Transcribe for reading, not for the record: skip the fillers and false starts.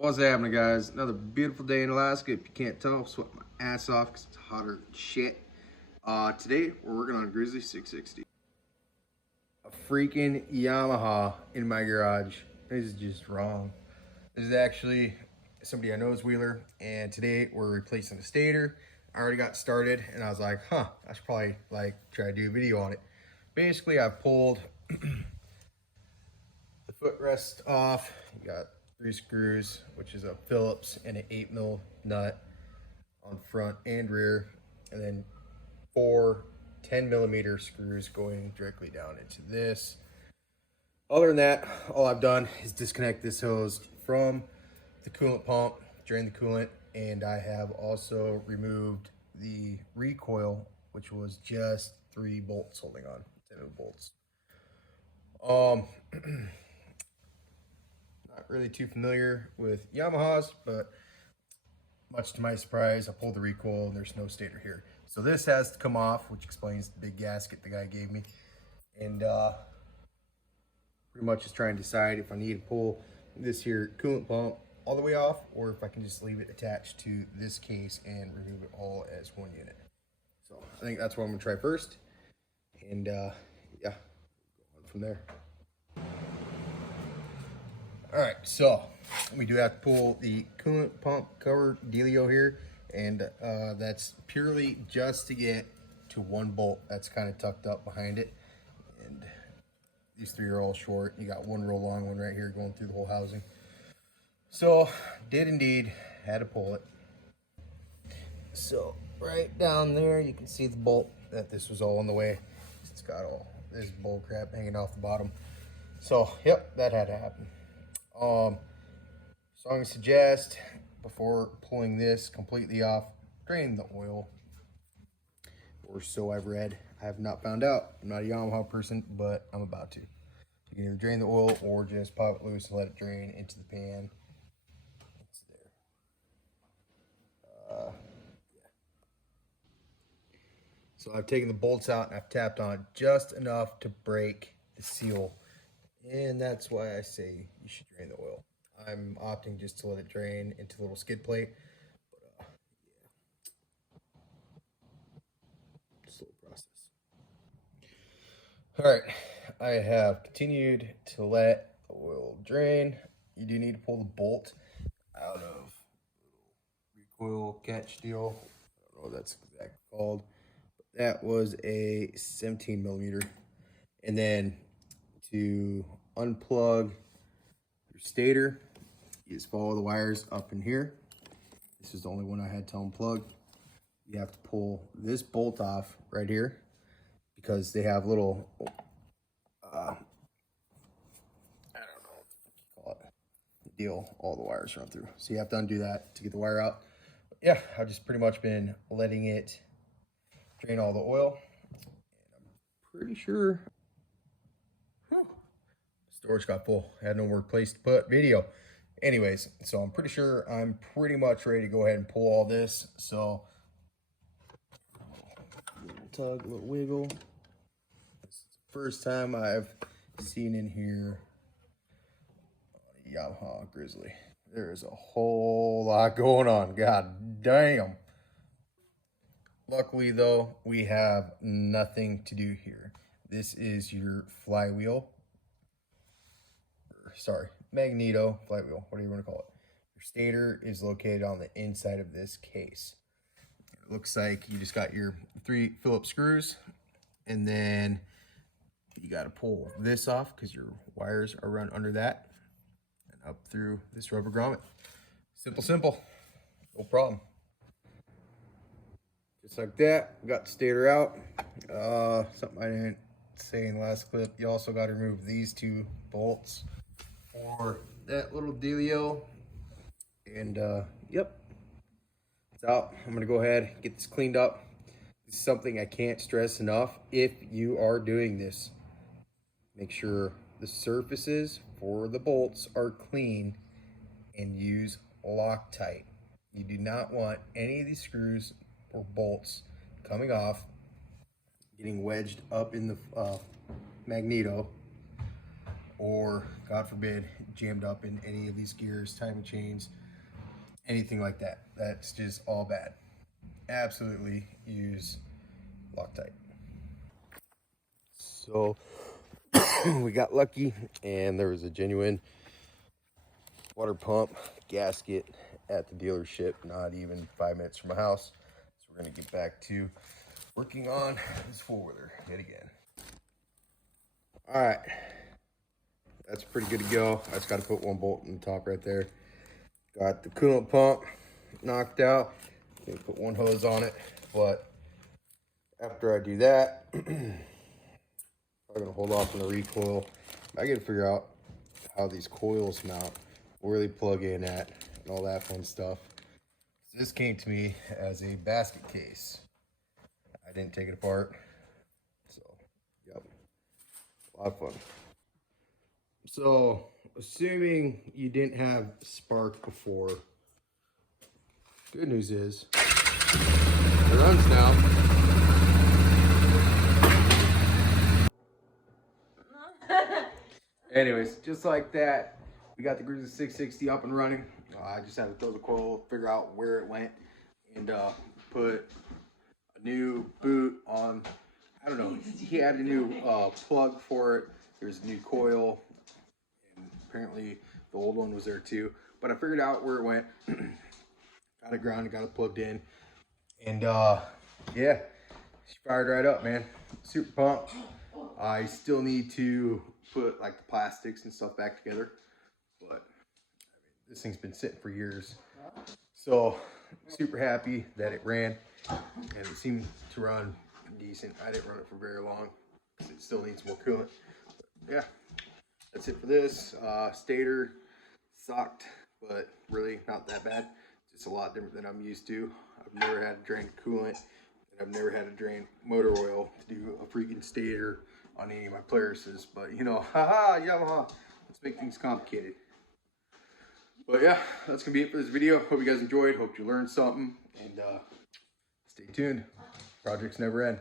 What's happening, guys? Another beautiful day in Alaska. If you can't tell, I'm sweating my ass off because it's hotter than shit. Today, we're working on a Grizzly 660. A freaking Yamaha in my garage. This is just wrong. This is actually somebody I know's wheeler, and today we're replacing the stator. I already got started, and I was like, I should probably try to do a video on it. Basically, I pulled the footrest off. You got 3 screws, which is a Phillips and an 8mm nut on front and rear, and then 4 10mm screws going directly down into this. Other than that, all I've done is disconnect this hose from the coolant pump, drain the coolant, and I have also removed the recoil, which was just 3 bolts holding on, 10 bolts. Not really too familiar with Yamahas, but much to my surprise, I pulled the recoil and there's no stator here. So this has to come off, which explains the big gasket the guy gave me. And pretty much just trying to decide if I need to pull this here coolant pump all the way off, or if I can just leave it attached to this case and remove it all as one unit. So I think that's what I'm gonna try first. And yeah, go on from there. All right, so we do have to pull the coolant pump cover dealio here, and that's purely just to get to one bolt that's kind of tucked up behind it. And these 3 are all short. You got one real long one right here going through the whole housing. So did indeed had to pull it. So right down there you can see the bolt that this was all in the way. It's got all this bull crap hanging off the bottom. So yep, that had to happen. So I'm gonna suggest, before pulling this completely off, drain the oil, or so I've read. I have not found out. I'm not a Yamaha person, but I'm about to. You can either drain the oil or just pop it loose and let it drain into the pan. It's there. Yeah. So I've taken the bolts out and I've tapped on just enough to break the seal. And that's why I say you should drain the oil. I'm opting just to let it drain into the little skid plate. But yeah, slow process. All right, I have continued to let the oil drain. You do need to pull the bolt out of the recoil catch deal. I don't know what that's exactly called. But that was a 17mm. And then to unplug your stator, you just follow the wires up in here. This is the only one I had to unplug. You have to pull this bolt off right here because they have little I don't know what you call it, the deal all the wires run through. So you have to undo that to get the wire out. But yeah, I've just pretty much been letting it drain all the oil. And I'm pretty sure storage got full. I had no more place to put video. Anyways, so I'm pretty sure I'm pretty much ready to go ahead and pull all this. So, little tug, little wiggle. This is the first time I've seen in here a Yamaha Grizzly. There is a whole lot going on. God damn. Luckily, though, we have nothing to do here. This is your flywheel. Sorry, magneto, flywheel, whatever you want to call it. Your stator is located on the inside of this case. It looks like you just got your 3 Phillips screws, and then you got to pull this off because your wires are run under that and up through this rubber grommet. Simple, no problem. Just like that, got the stator out. Something I didn't say in the last clip, you also got to remove these 2 bolts for that little dealio. And yep, it's out. I'm gonna go ahead and get this cleaned up. This is something I can't stress enough. If you are doing this, make sure the surfaces for the bolts are clean and use Loctite. You do not want any of these screws or bolts coming off, getting wedged up in the magneto, or God forbid jammed up in any of these gears, timing chains, anything like that. That's just all bad. Absolutely use Loctite. So we got lucky and there was a genuine water pump gasket at the dealership, not even 5 minutes from my house. So we're gonna get back to working on this four-wheeler yet again. All right, that's pretty good to go. I just got to put one bolt in the top right there. Got the coolant pump knocked out. Gonna put one hose on it, but after I do that, I'm gonna hold off on the recoil. I gotta figure out how these coils mount, where they plug in at, and all that fun stuff. So this came to me as a basket case. I didn't take it apart, so yep, a lot of fun. So assuming you didn't have spark before, good news is it runs now. Anyways, just like that, we got the Grizzly 660 up and running. I just had to throw the coil, figure out where it went, and put a new boot on. I don't know, he had a new plug for it. There's a new coil, and apparently the old one was there too. But I figured out where it went, got it grounded, got it plugged in, and yeah, she fired right up, man. Super pumped. I still need to put like the plastics and stuff back together, but I mean, this thing's been sitting for years. So super happy that it ran, and it seemed to run decent. I didn't run it for very long because it still needs more coolant. But yeah, that's it for this. Stator sucked, but really not that bad. It's a lot different than I'm used to. I've never had to drain coolant, and I've never had to drain motor oil to do a freaking Stator on any of my Polaris's. But you know, haha, Yamaha, let's make things complicated. But yeah, that's gonna be it for this video. Hope you guys enjoyed. Hope you learned something, and stay tuned. Projects never end.